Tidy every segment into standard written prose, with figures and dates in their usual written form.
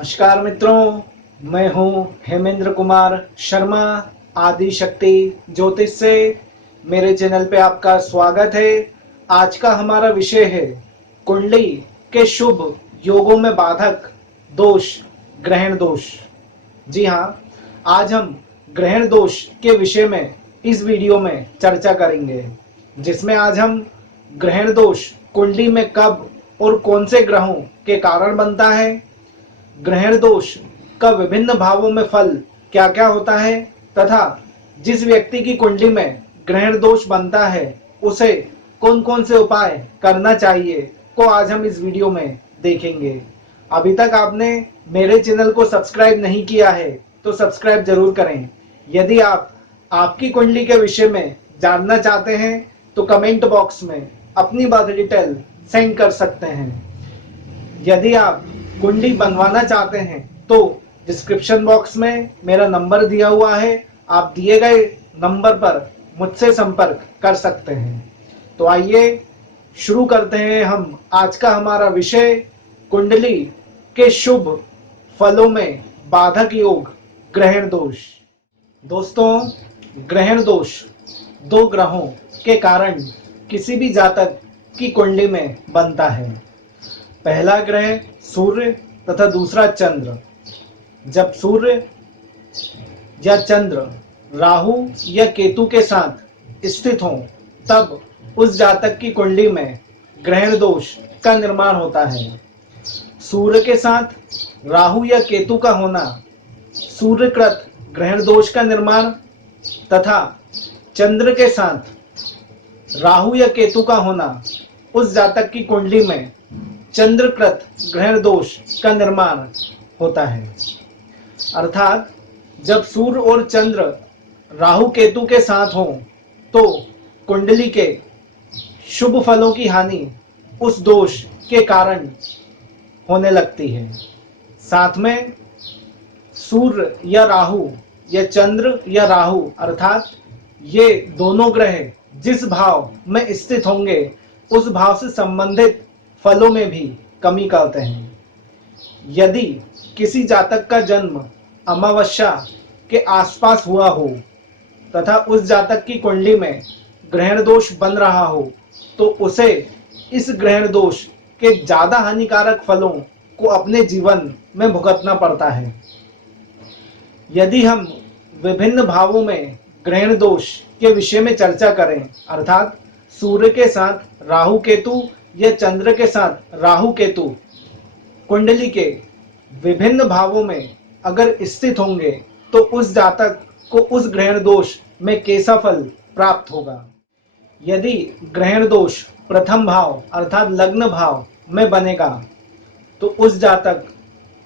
नमस्कार मित्रों, मैं हूं हेमेंद्र कुमार शर्मा आदि शक्ति ज्योतिष से। मेरे चैनल पे आपका स्वागत है। आज का हमारा विषय है कुंडली के शुभ योगों में बाधक दोष, ग्रहण दोष। जी हाँ, आज हम ग्रहण दोष के विषय में इस वीडियो में चर्चा करेंगे, जिसमें आज हम ग्रहण दोष कुंडली में कब और कौन से ग्रहों के कारण बनता है, ग्रहण दोष का विभिन्न भावों में फल क्या क्या होता है, तथा जिस व्यक्ति की कुंडली में ग्रहण दोष बनता है उसे कौन कौन से उपाय करना चाहिए को आज हम इस वीडियो में देखेंगे। अभी तक आपने मेरे चैनल को सब्सक्राइब नहीं किया है तो सब्सक्राइब जरूर करें। यदि आप आपकी कुंडली के विषय में जानना चाहते हैं तो कमेंट बॉक्स में अपनी बर्थ डिटेल सेंड कर सकते हैं। यदि आप कुंडली बनवाना चाहते हैं तो डिस्क्रिप्शन बॉक्स में मेरा नंबर दिया हुआ है, आप दिए गए नंबर पर मुझसे संपर्क कर सकते हैं। तो आइए शुरू करते हैं हम आज का हमारा विषय, कुंडली के शुभ फलों में बाधक योग, ग्रहण दोष। दोस्तों, ग्रहण दोष दो ग्रहों के कारण किसी भी जातक की कुंडली में बनता है। पहला ग्रह सूर्य तथा दूसरा चंद्र। जब सूर्य या चंद्र राहु या केतु के साथ स्थित हों तब उस जातक की कुंडली में ग्रहण दोष का निर्माण होता है। सूर्य के साथ राहु या केतु का होना सूर्यकृत ग्रहण दोष का निर्माण तथा चंद्र के साथ राहु या केतु का होना उस जातक की कुंडली में चंद्रकृत ग्रहण दोष का निर्माण होता है। अर्थात जब सूर्य और चंद्र राहु केतु के साथ हों तो कुंडली के शुभ फलों की हानि उस दोष के कारण होने लगती है। साथ में सूर्य या राहु या चंद्र या राहु अर्थात ये दोनों ग्रह जिस भाव में स्थित होंगे उस भाव से संबंधित फलों में भी कमी करते हैं। यदि किसी जातक का जन्म अमावस्या के आसपास हुआ हो तथा उस जातक की कुंडली में ग्रहण दोष बन रहा हो तो उसे इस ग्रहण दोष के ज्यादा हानिकारक फलों को अपने जीवन में भुगतना पड़ता है। यदि हम विभिन्न भावों में ग्रहण दोष के विषय में चर्चा करें, अर्थात सूर्य के साथ राहु केतु या चंद्र के साथ राहु केतु कुंडली के विभिन्न भावों में अगर स्थित होंगे तो उस जातक को उस ग्रहण दोष में कैसा फल प्राप्त होगा। यदि ग्रहण दोष प्रथम भाव अर्थात लग्न भाव में बनेगा तो उस जातक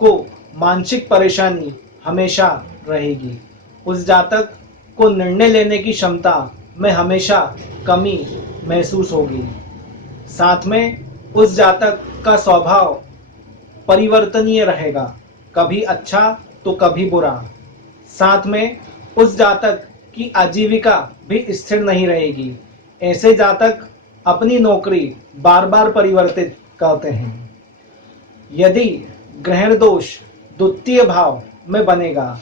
को मानसिक परेशानी हमेशा रहेगी। उस जातक को निर्णय लेने की क्षमता में हमेशा कमी महसूस होगी। साथ में उस जातक का स्वभाव परिवर्तनीय रहेगा, कभी अच्छा तो कभी बुरा। साथ में उस जातक की आजीविका भी स्थिर नहीं रहेगी। ऐसे जातक अपनी नौकरी बार बार परिवर्तित करते हैं। यदि ग्रहण दोष द्वितीय भाव में बनेगा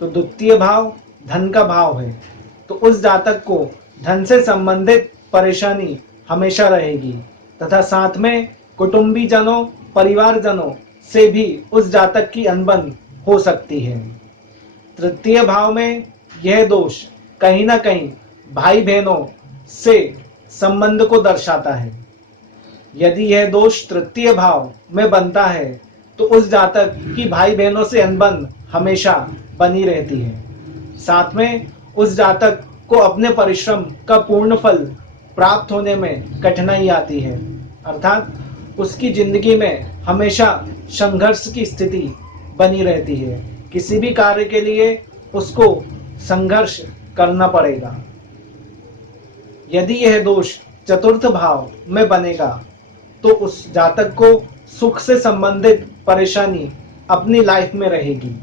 तो द्वितीय भाव धन का भाव है, तो उस जातक को धन से संबंधित परेशानी हमेशा रहेगी तथा साथ में कुटुंबी जनों, परिवार जनों से भी उस जातक की अनबन हो सकती है। तृतीय भाव में यह दोष कहीं ना कहीं भाई बहनों से संबंध को दर्शाता है। यदि यह दोष तृतीय भाव में बनता है तो उस जातक की भाई बहनों से अनबन हमेशा बनी रहती है। साथ में उस जातक को अपने परिश्रम का पूर्ण फल प्राप्त होने में कठिनाई आती है, अर्थात उसकी जिंदगी में हमेशा संघर्ष की स्थिति बनी रहती है। किसी भी कार्य के लिए उसको संघर्ष करना पड़ेगा। यदि यह दोष चतुर्थ भाव में बनेगा तो उस जातक को सुख से संबंधित परेशानी अपनी लाइफ में रहेगी।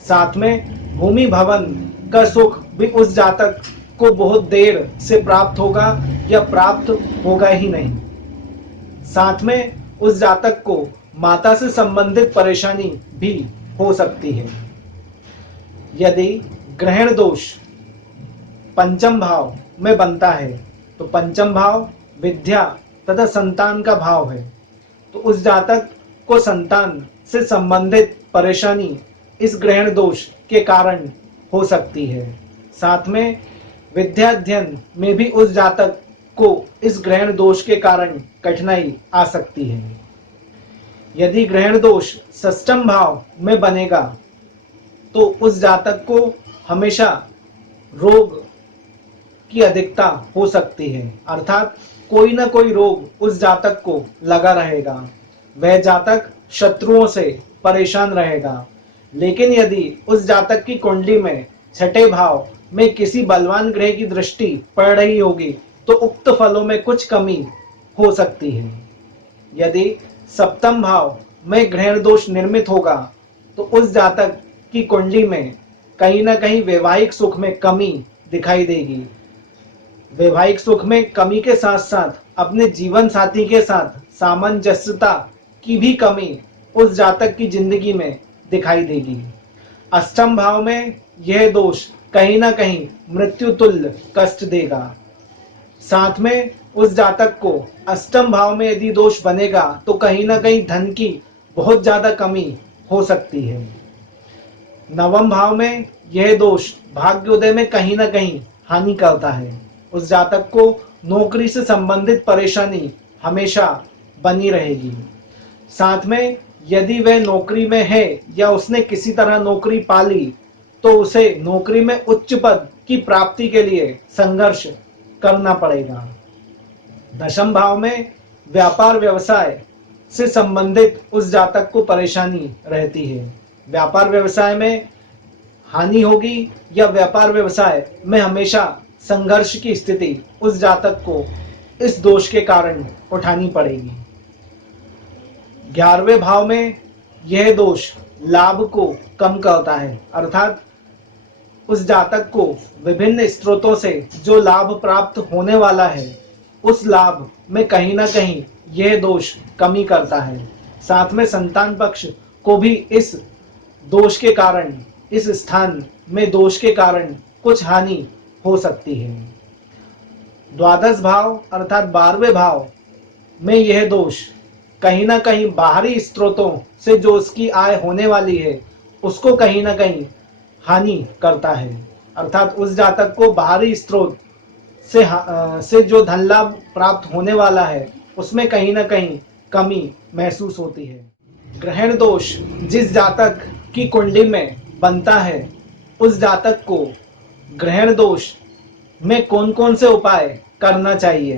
साथ में भूमि भवन का सुख भी उस जातक को बहुत देर से प्राप्त होगा या प्राप्त होगा ही नहीं। साथ में उस जातक को माता से संबंधित परेशानी भी हो सकती है। यदि ग्रहण दोष पंचम भाव में बनता है तो पंचम भाव विद्या तथा संतान का भाव है, तो उस जातक को संतान से संबंधित परेशानी इस ग्रहण दोष के कारण हो सकती है। साथ में विद्या अध्ययन में भी उस जातक को इस ग्रहण दोष के कारण कठिनाई आ सकती है। यदि ग्रहण दोष षष्ठम भाव में बनेगा तो उस जातक को हमेशा रोग की अधिकता हो सकती है, अर्थात कोई ना कोई रोग उस जातक को लगा रहेगा। वह जातक शत्रुओं से परेशान रहेगा। लेकिन यदि उस जातक की कुंडली में छठे भाव में किसी बलवान ग्रह की दृष्टि पड़ रही होगी तो उक्त फलों में कुछ कमी हो सकती है। यदि सप्तम भाव में ग्रहण दोष निर्मित होगा तो उस जातक की कुंडली में कहीं ना कहीं वैवाहिक सुख में कमी दिखाई देगी। वैवाहिक सुख में कमी के साथ साथ अपने जीवन साथी के साथ सामंजस्यता की भी कमी उस जातक की जिंदगी में दिखाई देगी। अष्टम भाव में यह दोष कहीं ना कहीं मृत्यु तुल्य कष्ट देगा। साथ में उस जातक को अष्टम भाव में यदि दोष बनेगा तो कहीं ना कहीं धन की बहुत ज्यादा कमी हो सकती है। नवम भाव में यह दोष भाग्योदय में कहीं ना कहीं हानि करता है। उस जातक को नौकरी से संबंधित परेशानी हमेशा बनी रहेगी। साथ में यदि वह नौकरी में है या उसने किसी तरह नौकरी पा ली तो उसे नौकरी में उच्च पद की प्राप्ति के लिए संघर्ष करना पड़ेगा। दशम भाव में व्यापार व्यवसाय से संबंधित उस जातक को परेशानी रहती है। व्यापार व्यवसाय में हानि होगी या व्यापार व्यवसाय में हमेशा संघर्ष की स्थिति उस जातक को इस दोष के कारण उठानी पड़ेगी। 11वें भाव में यह दोष लाभ को कम करता है, अर्थात उस जातक को विभिन्न स्रोतों से जो लाभ प्राप्त होने वाला है उस लाभ में कहीं ना कहीं यह दोष कमी करता है। साथ में संतान पक्ष को भी इस दोष के कारण, इस स्थान में दोष के कारण कुछ हानि हो सकती है। द्वादश भाव अर्थात 12वें भाव में यह दोष कहीं ना कहीं बाहरी स्रोतों से जो उसकी आय होने वाली है उसको कहीं ना कहीं हानि करता है, अर्थात उस जातक को बाहरी स्रोत से जो धन लाभ प्राप्त होने वाला है उसमें कहीं ना कहीं कमी महसूस होती है। ग्रहण दोष जिस जातक की कुंडली में बनता है उस जातक को ग्रहण दोष में कौन कौन से उपाय करना चाहिए।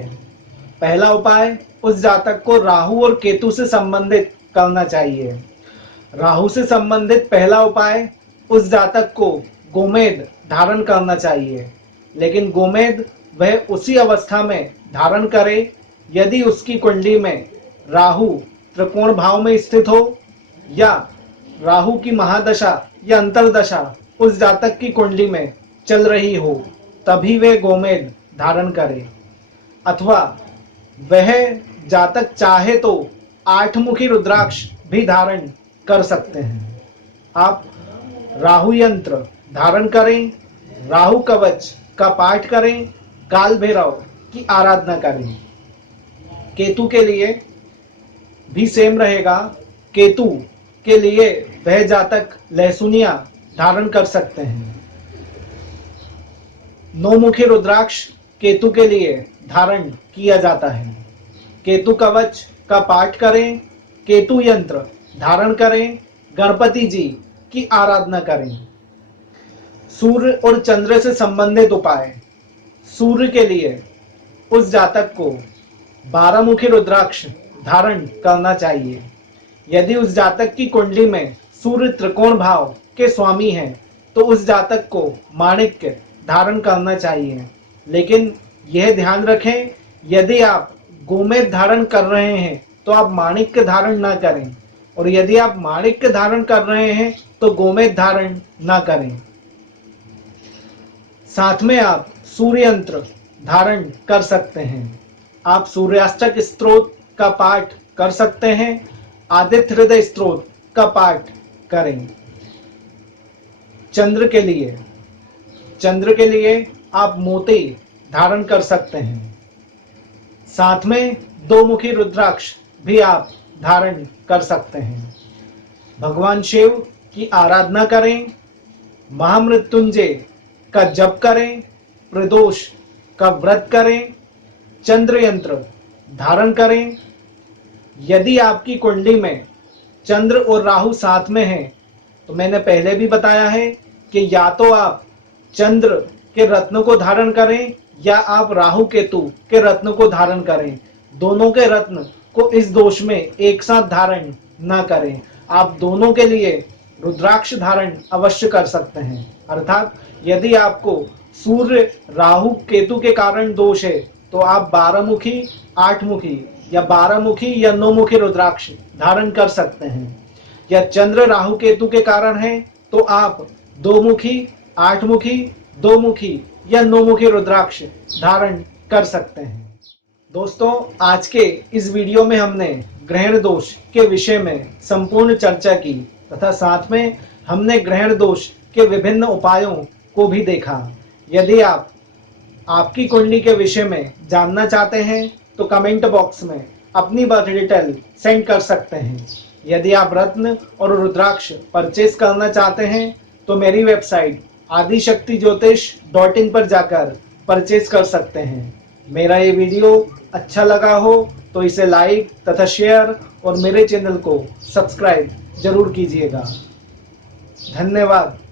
पहला उपाय, उस जातक को राहु और केतु से संबंधित करना चाहिए। राहु से संबंधित पहला उपाय, उस जातक को गोमेद धारण करना चाहिए। लेकिन गोमेद वह उसी अवस्था में धारण करे यदि उसकी कुंडली में राहु त्रिकोण भाव में स्थित हो या राहु की महादशा या अंतरदशा उस जातक की कुंडली में चल रही हो, तभी वह गोमेद धारण करे। अथवा वह जातक चाहे तो 8 मुखी रुद्राक्ष भी धारण कर सकते हैं। आप राहु यंत्र धारण करें, राहु कवच का पाठ करें, काल भैरव की आराधना करें। केतु के लिए भी सेम रहेगा। केतु के लिए वह जातक लहसुनिया धारण कर सकते हैं। 9 मुखी रुद्राक्ष केतु के लिए धारण किया जाता है। केतु कवच का पाठ करें, केतु यंत्र धारण करें, गणपति जी की आराधना करें। सूर्य और चंद्र से संबंधित उपाय, सूर्य के लिए उस जातक को 12 मुखी रुद्राक्ष धारण करना चाहिए। यदि उस जातक की कुंडली में सूर्य त्रिकोण भाव के स्वामी हैं तो उस जातक को माणिक्य धारण करना चाहिए। लेकिन यह ध्यान रखें, यदि आप गोमेद धारण कर रहे हैं तो आप माणिक्य धारण ना करें, और यदि आप माणिक्य धारण कर रहे हैं तो गोमेद धारण ना करें। साथ में आप सूर्य यंत्र धारण कर सकते हैं। आप सूर्याष्टक स्तोत्र का पाठ कर सकते हैं। आदित्य हृदय स्त्रोत का पाठ करें। चंद्र के लिए आप मोती धारण कर सकते हैं। साथ में दो मुखी रुद्राक्ष भी आप धारण कर सकते हैं। भगवान शिव की आराधना करें, महामृत्युंजय का जप करें, प्रदोष का व्रत करें, चंद्र यंत्र धारण करें। यदि आपकी कुंडली में चंद्र और राहु साथ में है तो मैंने पहले भी बताया है कि या तो आप चंद्र के रत्न को धारण करें या आप राहु केतु के रत्न को धारण करें। दोनों के रत्न को इस दोष में एक साथ धारण ना करें। आप दोनों के लिए रुद्राक्ष धारण अवश्य कर सकते हैं। अर्थात यदि आपको सूर्य राहु केतु के कारण दोष है तो आप 12 मुखी 8 मुखी या 12 मुखी या 9 मुखी रुद्राक्ष धारण कर सकते हैं। या चंद्र राहु केतु के कारण है तो आप 2 मुखी 8 मुखी 2 मुखी या 9 मुखी रुद्राक्ष धारण कर सकते हैं। दोस्तों, आज के इस वीडियो में हमने ग्रहण दोष के विषय में संपूर्ण चर्चा की तथा साथ में हमने ग्रहण दोष के विभिन्न उपायों को भी देखा। यदि आप आपकी कुंडली के विषय में जानना चाहते हैं तो कमेंट बॉक्स में अपनी बर्थ डिटेल सेंड कर सकते हैं। यदि आप रत्न और रुद्राक्ष परचेस करना चाहते हैं तो मेरी वेबसाइट adishaktijotish.in पर जाकर परचेस कर सकते हैं। मेरा ये वीडियो अच्छा लगा हो तो इसे लाइक तथा शेयर और मेरे चैनल को सब्सक्राइब जरूर कीजिएगा। धन्यवाद।